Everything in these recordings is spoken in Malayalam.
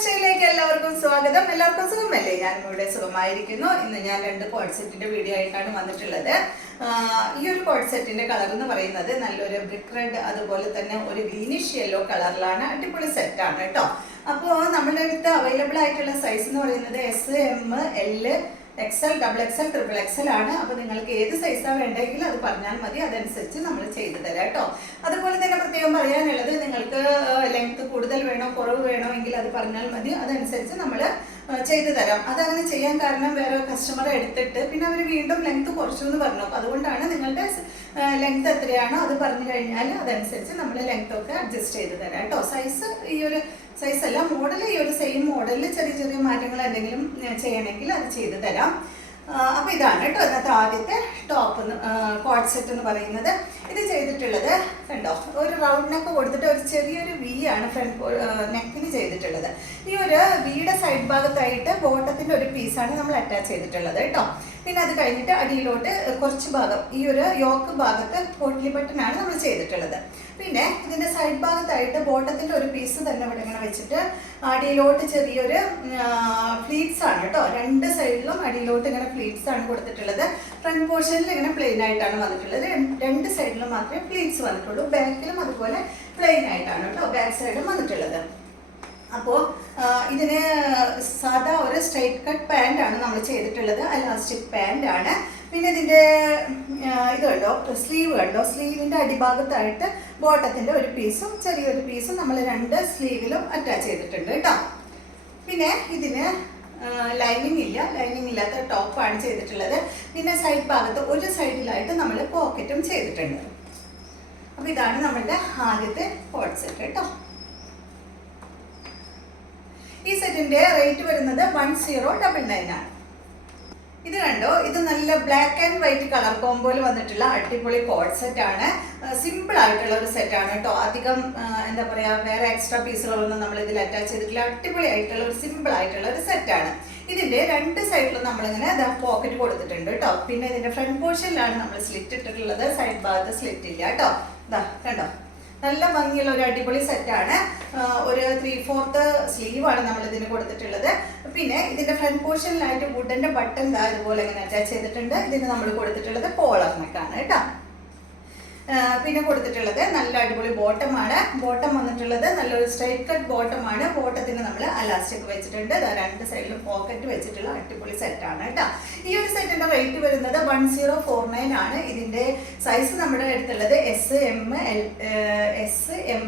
സ്റ്റൈലിലേക്ക് എല്ലാവർക്കും സ്വാഗതം. എല്ലാവർക്കും സുഖമല്ലേ? ഞാനും ഇവിടെ സുഖമായിരിക്കുന്നു. ഇന്ന് ഞാൻ 2 കോഡ് സെറ്റിന്റെ വീഡിയോ ആയിട്ടാണ് വന്നിട്ടുള്ളത്. ഈ ഒരു കോഡ് സെറ്റിന്റെ കളർ എന്ന് പറയുന്നത് നല്ലൊരു ബ്രിക്ക് റെഡ്, അതുപോലെ തന്നെ ഒരു ഗ്രീനിഷ് യെല്ലോ കളറിലാണ്. അടിപൊളി സെറ്റാണ് കേട്ടോ. അപ്പോൾ നമ്മുടെ അടുത്ത് അവൈലബിൾ ആയിട്ടുള്ള സൈസ് എന്ന് പറയുന്നത് S, M, L, XL, XXL, XXL ആണ്. അപ്പോൾ നിങ്ങൾക്ക് ഏത് സൈസാണ് വേണ്ടെങ്കിൽ അത് പറഞ്ഞാൽ മതി, അതനുസരിച്ച് നമ്മൾ ചെയ്തു തരാം കേട്ടോ. അതുപോലെ തന്നെ പ്രത്യേകം പറയാനുള്ളത്, നിങ്ങൾക്ക് ലെങ്ത് കൂടുതൽ വേണോ കുറവ് വേണോ എങ്കിൽ അത് പറഞ്ഞാൽ മതി, അതനുസരിച്ച് നമ്മൾ ചെയ്തു തരാം. അതങ്ങനെ ചെയ്യാൻ കാരണം വേറെ കസ്റ്റമറെ എടുത്തിട്ട് പിന്നെ അവർ വീണ്ടും ലെങ്ത് കുറച്ചു എന്ന് പറഞ്ഞു. അതുകൊണ്ടാണ് നിങ്ങളുടെ ലെങ്ത് എത്രയാണോ അത് പറഞ്ഞു കഴിഞ്ഞാൽ അതനുസരിച്ച് നമ്മൾ ലെങ്ത് ഒക്കെ അഡ്ജസ്റ്റ് ചെയ്ത് തരാം കേട്ടോ. സൈസ് ഈ ഒരു സൈസ് അല്ല, മോഡൽ ഈ ഒരു സെയിം മോഡലിൽ ചെറിയ ചെറിയ മാറ്റങ്ങൾ എന്തെങ്കിലും ചെയ്യണമെങ്കിൽ അത് ചെയ്ത് തരാം. അപ്പോൾ ഇതാണ് കേട്ടോ ഇന്നത്തെ ആദ്യത്തെ ടോപ്പ് കോഡ് സെറ്റ് എന്ന് പറയുന്നത്. ഇത് ചെയ്തിട്ടുള്ളത് കണ്ടോ, ഒരു റൗണ്ട് നെക്ക് കൊടുത്തിട്ട് ഒരു ചെറിയൊരു വി ആണ് ഫ്രണ്ട് നെക്കിന് ചെയ്തിട്ടുള്ളത്. ഈ ഒരു വിയുടെ സൈഡ് ഭാഗത്തായിട്ട് ബോട്ടത്തിൻ്റെ ഒരു പീസാണ് നമ്മൾ അറ്റാച്ച് ചെയ്തിട്ടുള്ളത് കേട്ടോ. പിന്നെ അത് കഴിഞ്ഞിട്ട് അടിയിലോട്ട് കുറച്ച് ഭാഗം ഈ ഒരു യോക്ക് ഭാഗത്ത് പോട്ട്ലി ബട്ടനാണ് നമ്മൾ ചെയ്തിട്ടുള്ളത്. പിന്നെ ഇതിൻ്റെ സൈഡ് ഭാഗത്തായിട്ട് ബോട്ടത്തിൻ്റെ ഒരു പീസ് തന്നെ ഇവിടെ ഇങ്ങനെ വെച്ചിട്ട് അടിയിലോട്ട് ചെറിയൊരു ഫ്ലീറ്റ്സ് ആണ് കേട്ടോ. 2 സൈഡിലും അടിയിലോട്ട് ഇങ്ങനെ ഫ്ലീറ്റ്സ് ആണ് കൊടുത്തിട്ടുള്ളത്. ഫ്രണ്ട് പോർഷനിൽ ഇങ്ങനെ പ്ലെയിൻ ആയിട്ടാണ് വന്നിട്ടുള്ളത്. 2 സൈഡിലും മാത്രമേ ഫ്ലീറ്റ്സ് വന്നിട്ടുള്ളൂ. ബാക്കിലും അതുപോലെ പ്ലെയിൻ ആയിട്ടാണ് കേട്ടോ ബാക്ക് സൈഡും വന്നിട്ടുള്ളത്. അപ്പോൾ ഇതിന് സാധാ ഒരു സ്ട്രൈറ്റ് കട്ട് പാൻ്റാണ് നമ്മൾ ചെയ്തിട്ടുള്ളത്, അലാസ്റ്റിക് പാൻ്റാണ്. പിന്നെ ഇതിൻ്റെ ഇത് കണ്ടോ, സ്ലീവ് കണ്ടോ, സ്ലീവിൻ്റെ അടിഭാഗത്തായിട്ട് ബോട്ടത്തിൻ്റെ ഒരു പീസും ചെറിയൊരു പീസും നമ്മൾ 2 സ്ലീവിലും അറ്റാച്ച് ചെയ്തിട്ടുണ്ട് കേട്ടോ. പിന്നെ ഇതിന് ലൈനിങ് ഇല്ല, ലൈനിങ് ഇല്ലാത്ത ടോപ്പാണ് ചെയ്തിട്ടുള്ളത്. പിന്നെ സൈഡ് ഭാഗത്ത് ഒരു സൈഡിലായിട്ട് നമ്മൾ പോക്കറ്റും ചെയ്തിട്ടുണ്ട്. അപ്പോൾ ഇതാണ് നമ്മളുടെ ആദ്യത്തെ കോഡ് സെറ്റ് കേട്ടോ. ഈ സെറ്റിന്റെ റേറ്റ് വരുന്നത് 1099 ആണ്. ഇത് കണ്ടോ, ഇത് നല്ല ബ്ലാക്ക് ആൻഡ് വൈറ്റ് കളർ കോമ്പോയിൽ വന്നിട്ടുള്ള അടിപൊളി കോഡ് സെറ്റ് ആണ്. സിമ്പിൾ ആയിട്ടുള്ള ഒരു സെറ്റാണ് കേട്ടോ. അധികം എന്താ പറയുക, വേറെ എക്സ്ട്രാ പീസുകളൊന്നും നമ്മൾ ഇതിൽ അറ്റാച്ച് ചെയ്തിട്ടില്ല. അടിപൊളി ആയിട്ടുള്ള ഒരു സിമ്പിൾ ആയിട്ടുള്ള ഒരു സെറ്റാണ്. ഇതിന്റെ 2 സൈഡിലും നമ്മളിങ്ങനെ പോക്കറ്റ് കൊടുത്തിട്ടുണ്ട് കേട്ടോ. പിന്നെ ഇതിന്റെ ഫ്രണ്ട് പോർഷനിലാണ് നമ്മൾ സ്ലിറ്റ് ഇട്ടിട്ടുള്ളത്, സൈഡ് ഭാഗത്ത് സ്ലിറ്റ് ഇല്ല കേട്ടോ. ഇതാ കണ്ടോ, നല്ല ഭംഗിയുള്ള ഒരു അടിപൊളി സെറ്റാണ്. ഒരു 3/4 സ്ലീവാണ് നമ്മൾ ഇതിന് കൊടുത്തിട്ടുള്ളത്. പിന്നെ ഇതിന്റെ ഫ്രണ്ട് പോർഷനിലായിട്ട് വുഡന്റെ ബട്ടൺ ഇതുപോലെ ഇങ്ങനെ അറ്റാച്ച് ചെയ്തിട്ടുണ്ട്. ഇതിന് നമ്മൾ കൊടുത്തിട്ടുള്ളത് കോളർ നെക്കാണ് കേട്ടോ. പിന്നെ കൊടുത്തിട്ടുള്ളത് നല്ല അടിപൊളി ബോട്ടമാണ്. ബോട്ടം വന്നിട്ടുള്ളത് നല്ലൊരു സ്ട്രൈറ്റ് കട്ട് ബോട്ടമാണ്. ബോട്ടത്തിന് നമ്മൾ അലാസ്റ്റിക് വെച്ചിട്ടുണ്ട്. 2 സൈഡിലും പോക്കറ്റ് വെച്ചിട്ടുള്ള അടിപൊളി സെറ്റാണ് കേട്ടോ. ഈ ഒരു സെറ്റിന്റെ റേറ്റ് വരുന്നത് 1049 ആണ്. ഇതിന്റെ സൈസ് നമ്മുടെ അടുത്തുള്ളത് S, M, L, XL,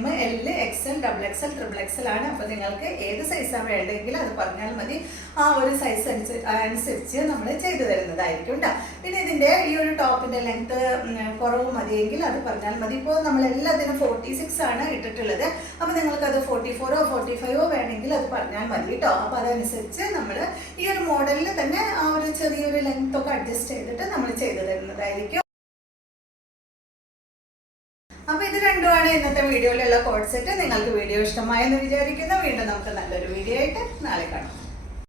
XXL, XXL ആണ്. അപ്പോൾ നിങ്ങൾക്ക് ഏത് സൈസാണ് വേണ്ടെങ്കിൽ അത് പറഞ്ഞാൽ മതി, ആ ഒരു സൈസ് അനുസരിച്ച് നമ്മൾ ചെയ്തു തരുന്നതായിരിക്കും കേട്ടോ. പിന്നെ ഇതിന്റെ ഈ ഒരു ടോപ്പിന്റെ ലെങ്ത് കുറവ് മതിയെങ്കിൽ അത് പറഞ്ഞാൽ മതി. ഇപ്പോൾ നമ്മളെല്ലാത്തിനും 46 ആണ് ഇട്ടിട്ടുള്ളത്. അപ്പോൾ നിങ്ങൾക്കത് 44ഓ 45ഓ വേണമെങ്കിൽ അത് പറഞ്ഞാൽ മതി കേട്ടോ. അപ്പോൾ അതനുസരിച്ച് നമ്മൾ ഈ ഒരു മോഡലിൽ തന്നെ ആ ഒരു ചെറിയൊരു ലെങ്ത് ഒക്കെ അഡ്ജസ്റ്റ് ചെയ്തിട്ട് നമ്മൾ ചെയ്തു തരുന്നതായിരിക്കും. അപ്പോൾ ഇത് രണ്ടുമാണ് ഇന്നത്തെ വീഡിയോയിലുള്ള കോഡ് സെറ്റ്. നിങ്ങൾക്ക് വീഡിയോ ഇഷ്ടമായെന്ന് വിചാരിക്കുന്നു. വീണ്ടും നമുക്ക് നല്ലൊരു വീഡിയോ ആയിട്ട് നാളെ കാണാം.